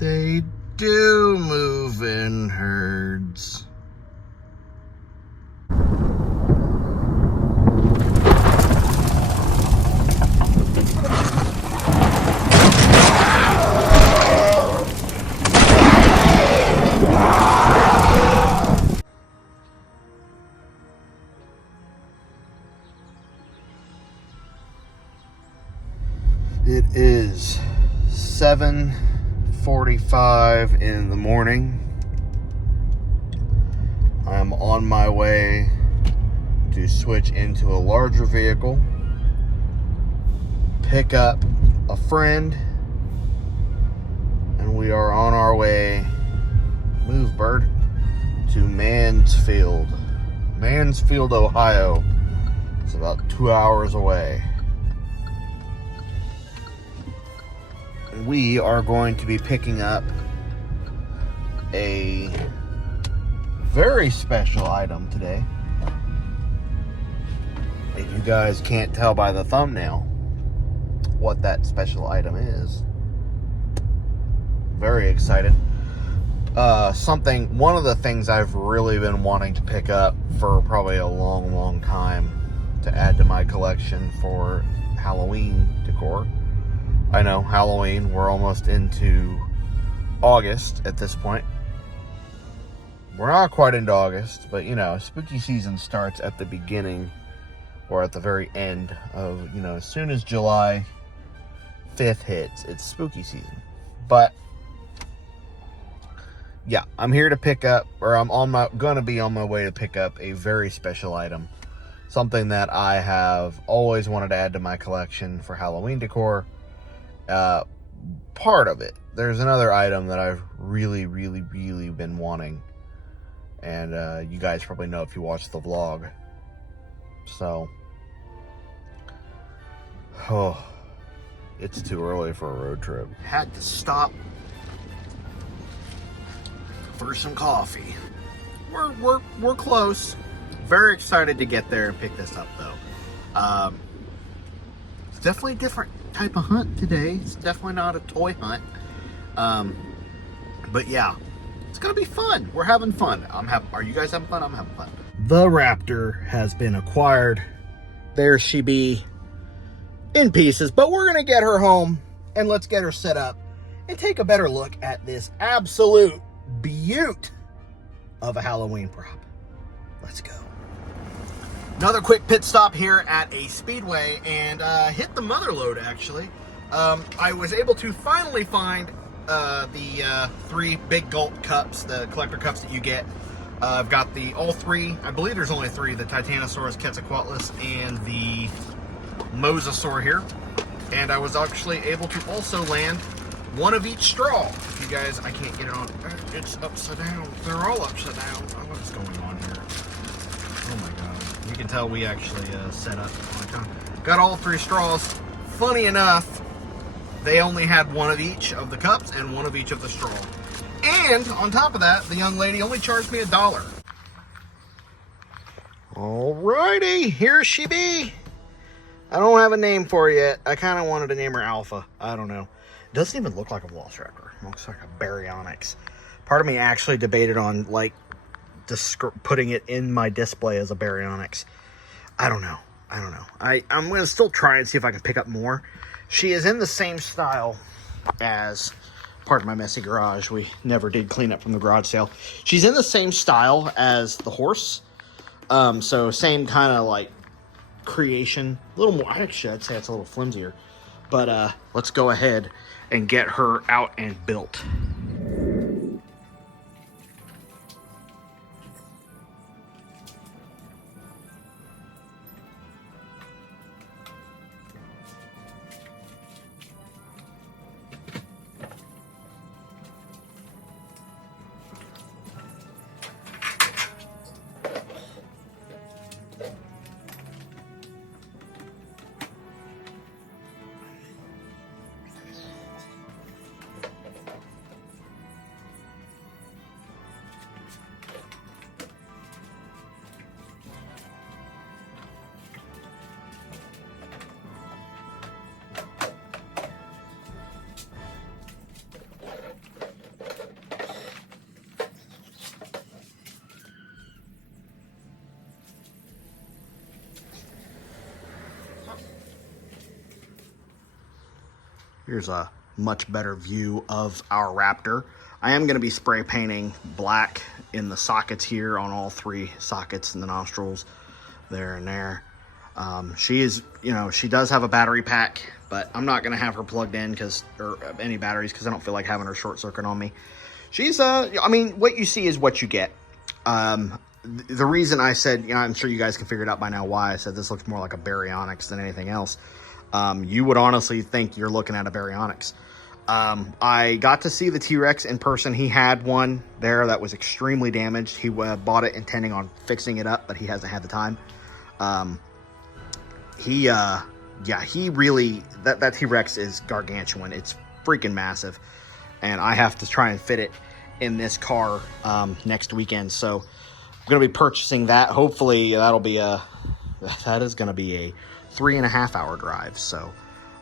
They do move in herds. It is 7:45 in the morning. I'm on my way to switch into a larger vehicle, pick up a friend, and we are on our way, move bird, to Mansfield, Ohio. It's about 2 hours away. We are going to be picking up a very special item today. If you guys can't tell by the thumbnail what that special item is, very excited. One of the things I've really been wanting to pick up for probably a long time to add to my collection for Halloween decor. I know, Halloween, we're almost into August at this point. We're not quite into August, but you know, spooky season starts at the beginning or at the very end of, you know, as soon as July 5th hits, it's spooky season. But yeah, I'm here to pick up, or gonna be on my way to pick up a very special item. Something that I have always wanted to add to my collection for Halloween decor. Part of it. There's another item that I've really been wanting, and you guys probably know if you watch the vlog. So, it's too early for a road trip. Had to stop for some coffee. We're close. Very excited to get there and pick this up though. It's definitely different type of hunt today. It's definitely not a toy hunt. But yeah, it's gonna be fun. We're having fun. Are you guys having fun? I'm having fun. The Raptor has been acquired. There she be in pieces, but we're gonna get her home and let's get her set up and take a better look at this absolute beaut of a Halloween prop. Let's go. Another quick pit stop here at a Speedway and hit the mother load actually. I was able to finally find the 3 big gulp cups, the collector cups that you get. I've got all 3, I believe there's only 3, the Titanosaurus, Quetzalcoatlus, and the Mosasaur here. And I was actually able to also land one of each straw. If you guys, I can't get it on, it's upside down. They're all upside down. What is going on here? Oh my God. You can tell we actually set up on time. Got all 3 straws. Funny enough, they only had one of each of the cups and one of each of the straw. And on top of that, the young lady only charged me $1. Alrighty, here she be. I don't have a name for her yet. I kind of wanted to name her Alpha. I don't know. It doesn't even look like a Velociraptor. It looks like a Baryonyx. Part of me actually debated on like putting it in my display as a Baryonyx. I don't know. I'm going to still try and see if I can pick up more. She is in the same style as, pardon my messy garage, we never did clean up from the garage sale. She's in the same style as the horse. So same kind of like creation. A little more, actually I'd say it's a little flimsier. But let's go ahead and get her out and built. Here's a much better view of our Raptor. I am going to be spray painting black in the sockets here on all 3 sockets in the nostrils, there and there. She is, you know, she does have a battery pack, but I'm not going to have her plugged in or any batteries, because I don't feel like having her short circuit on me. She's, I mean, what you see is what you get. The reason I said, you know, I'm sure you guys can figure it out by now why I said this looks more like a baryonyx than anything else. You would honestly think you're looking at a baryonyx. I got to see the T-Rex in person. He had one there that was extremely damaged. He bought it intending on fixing it up, but he hasn't had the time. He really, that T-Rex is gargantuan. It's freaking massive. And I have to try and fit it in this car next weekend. So I'm going to be purchasing that. Hopefully that is going to be a 3.5 hour drive. So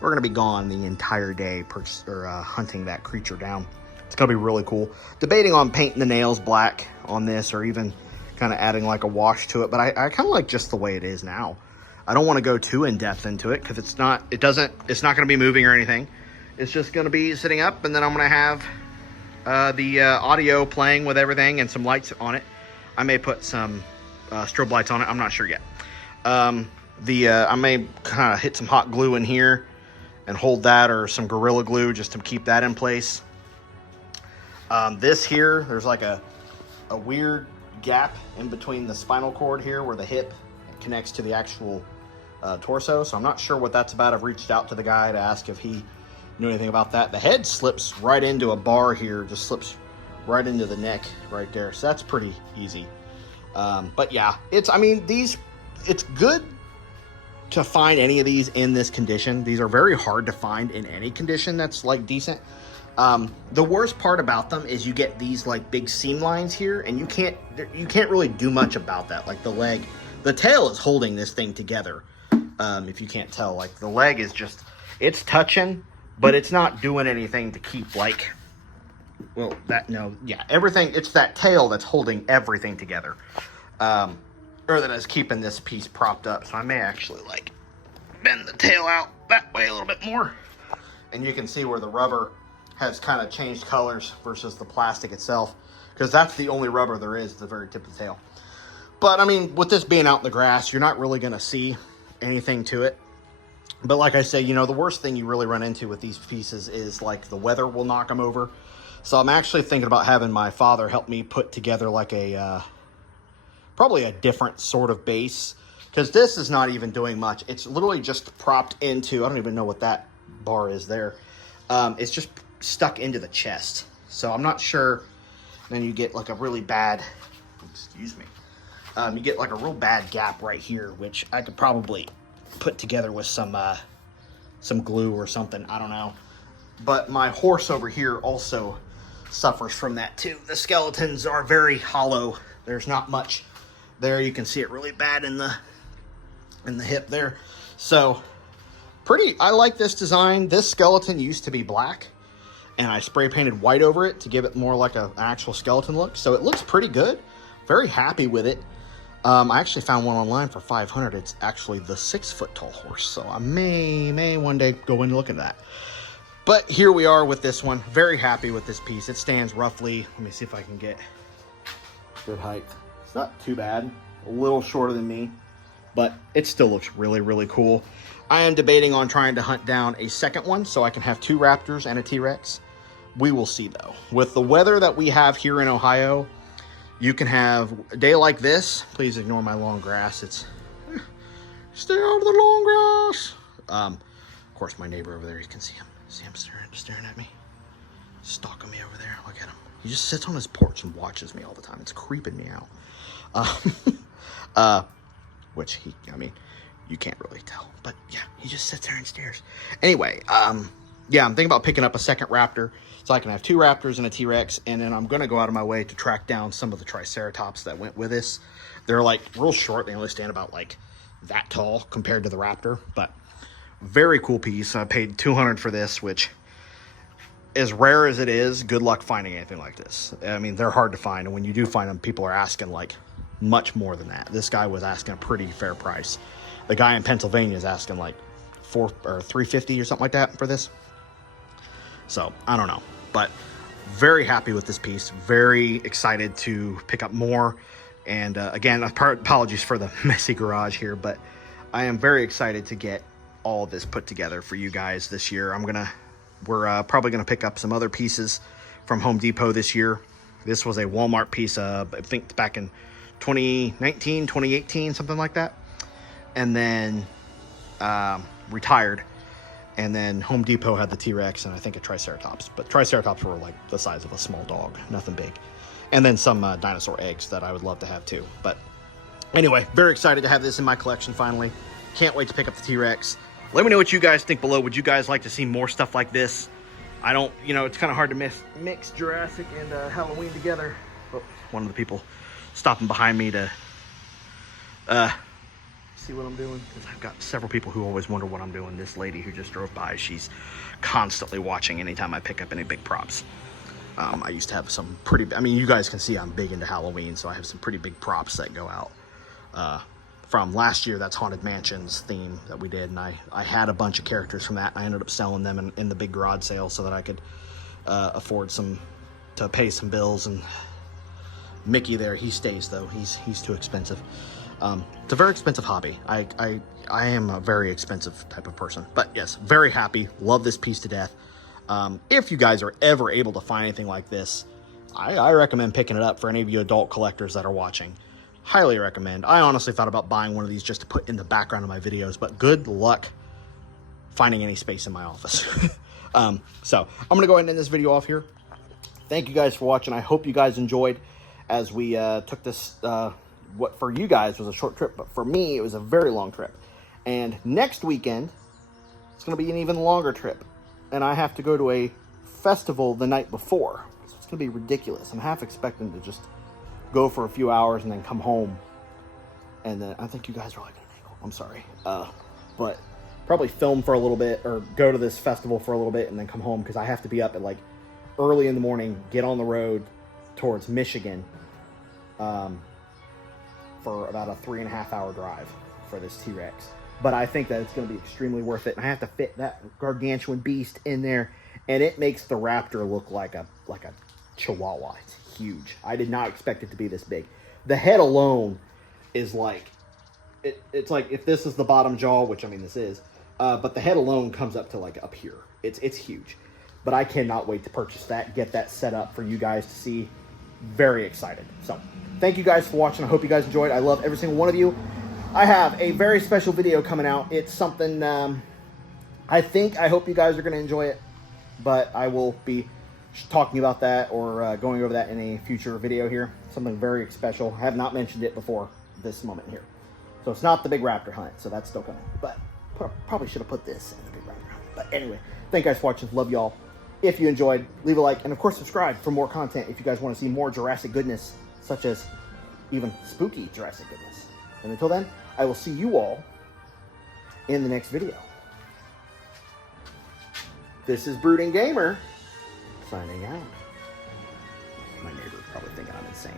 we're going to be gone the entire day hunting that creature down. It's going to be really cool. Debating on painting the nails black on this, or even kind of adding like a wash to it. But I kind of like just the way it is now. I don't want to go too in depth into it, because it's not going to be moving or anything. It's just going to be sitting up, and then I'm going to have the audio playing with everything and some lights on it. I may put some strobe lights on it. I'm not sure yet. I may kind of hit some hot glue in here and hold that, or some Gorilla Glue just to keep that in place. This here, there's like a weird gap in between the spinal cord here where the hip connects to the actual torso. So I'm not sure what that's about. I've reached out to the guy to ask if he knew anything about that. The head slips right into a bar here, just slips right into the neck right there. So that's pretty easy. But yeah, it's good to find any of these in this condition. These are very hard to find in any condition that's like decent. The worst part about them is you get these like big seam lines here, and you can't really do much about that. Like the tail is holding this thing together. If you can't tell, like the leg is just, it's touching, but it's not doing anything to keep everything. It's that tail that's holding everything together. Or that is keeping this piece propped up. So I may actually like bend the tail out that way a little bit more. And you can see where the rubber has kind of changed colors versus the plastic itself, because that's the only rubber there is at the very tip of the tail. But I mean, with this being out in the grass, you're not really going to see anything to it. But like I say, you know, the worst thing you really run into with these pieces is like the weather will knock them over. So I'm actually thinking about having my father help me put together like probably a different sort of base, because this is not even doing much. It's literally just propped into, I don't even know what that bar is there. It's just stuck into the chest. So I'm not sure. Then you get like a really bad, excuse me. You get like a real bad gap right here, which I could probably put together with some glue or something. I don't know. But my horse over here also suffers from that too. The skeletons are very hollow. There's not much there. You can see it really bad in the hip there. So I like this design. This skeleton used to be black, and I spray painted white over it to give it more like an actual skeleton look. So it looks pretty good. Very happy with it. I actually found one online for $500. It's actually the 6-foot tall horse. So I may one day go in and look at that. But here we are with this one. Very happy with this piece. It stands roughly, let me see if I can get good height. It's not too bad. A little shorter than me, but it still looks really, really cool. I am debating on trying to hunt down a second one so I can have 2 Raptors and a T-Rex. We will see though. With the weather that we have here in Ohio, you can have a day like this. Please ignore my long grass. Stay out of the long grass. Of course, my neighbor over there, you can see him. See him staring at me? Stalking me over there. Look at him. He just sits on his porch and watches me all the time. It's creeping me out. Which you can't really tell. But yeah, he just sits there and stares. Anyway, yeah, I'm thinking about picking up a second Raptor so I can have 2 Raptors and a T-Rex. And then I'm going to go out of my way to track down some of the Triceratops that went with this. They're like real short. They only stand about like that tall compared to the Raptor. But very cool piece. I paid $200 for this, which, as rare as it is, good luck finding anything like this. I mean, they're hard to find. And when you do find them, people are asking like much more than that. This guy was asking a pretty fair price. The guy in Pennsylvania is asking like $350 or something like that for this. So I don't know, but very happy with this piece. Very excited to pick up more. And again, apologies for the messy garage here, but I am very excited to get all of this put together for you guys this year. We're probably gonna pick up some other pieces from Home Depot this year. This was a Walmart piece, I think back in 2019, 2018, something like that. And then retired. And then Home Depot had the T-Rex and I think a Triceratops. But Triceratops were like the size of a small dog, nothing big. And then some dinosaur eggs that I would love to have too. But anyway, very excited to have this in my collection finally. Can't wait to pick up the T-Rex. Let me know what you guys think below. Would you guys like to see more stuff like this? I don't, you know, it's kind of hard to mix Jurassic and Halloween together. Oh, one of the people stopping behind me to see what I'm doing, because I've got several people who always wonder what I'm doing. This lady who just drove by, she's constantly watching anytime I pick up any big props. I used to have some pretty, I mean, you guys can see I'm big into Halloween, so I have some pretty big props that go out. From last year, that's Haunted Mansions theme that we did, and I had a bunch of characters from that. I ended up selling them in the big garage sale so that I could afford to pay some bills. And Mickey there, he stays though. He's too expensive. It's a very expensive hobby. I am a very expensive type of person, but yes, very happy. Love this piece to death. If you guys are ever able to find anything like this, I recommend picking it up for any of you adult collectors that are watching. Highly recommend. I honestly thought about buying one of these just to put in the background of my videos, but good luck finding any space in my office. So I'm going to go ahead and end this video off here. Thank you guys for watching. I hope you guys enjoyed as we took this, what for you guys was a short trip, but for me, it was a very long trip. And next weekend, it's going to be an even longer trip. And I have to go to a festival the night before. So it's going to be ridiculous. I'm half expecting to just go for a few hours and then come home. And then I think you guys are like, I'm sorry. But probably film for a little bit or go to this festival for a little bit and then come home, because I have to be up at like early in the morning, get on the road towards Michigan for about a 3.5 hour drive for this T-Rex. But I think that it's going to be extremely worth it. And I have to fit that gargantuan beast in there, and it makes the Raptor look like a Chihuahua. It's huge. I did not expect it to be this big. The head alone is like, it's like if this is the bottom jaw, which I mean this is, but the head alone comes up to like up here. It's huge. But I cannot wait to purchase that, get that set up for you guys to see. Very excited. So thank you guys for watching. I hope you guys enjoyed. I love every single one of you. I have a very special video coming out. It's something I hope you guys are going to enjoy it, but I will be talking about that or going over that in a future video here. Something very special. I have not mentioned it before this moment here. So it's not the big raptor hunt, so that's still coming. But probably should have put this in the big raptor hunt. But anyway, thank you guys for watching. Love y'all. If you enjoyed, leave a like, and of course subscribe for more content if you guys want to see more Jurassic goodness, such as even spooky Jurassic goodness. And until then, I will see you all in the next video. This is Brooding Gamer, signing out. My neighbor's probably thinking I'm insane.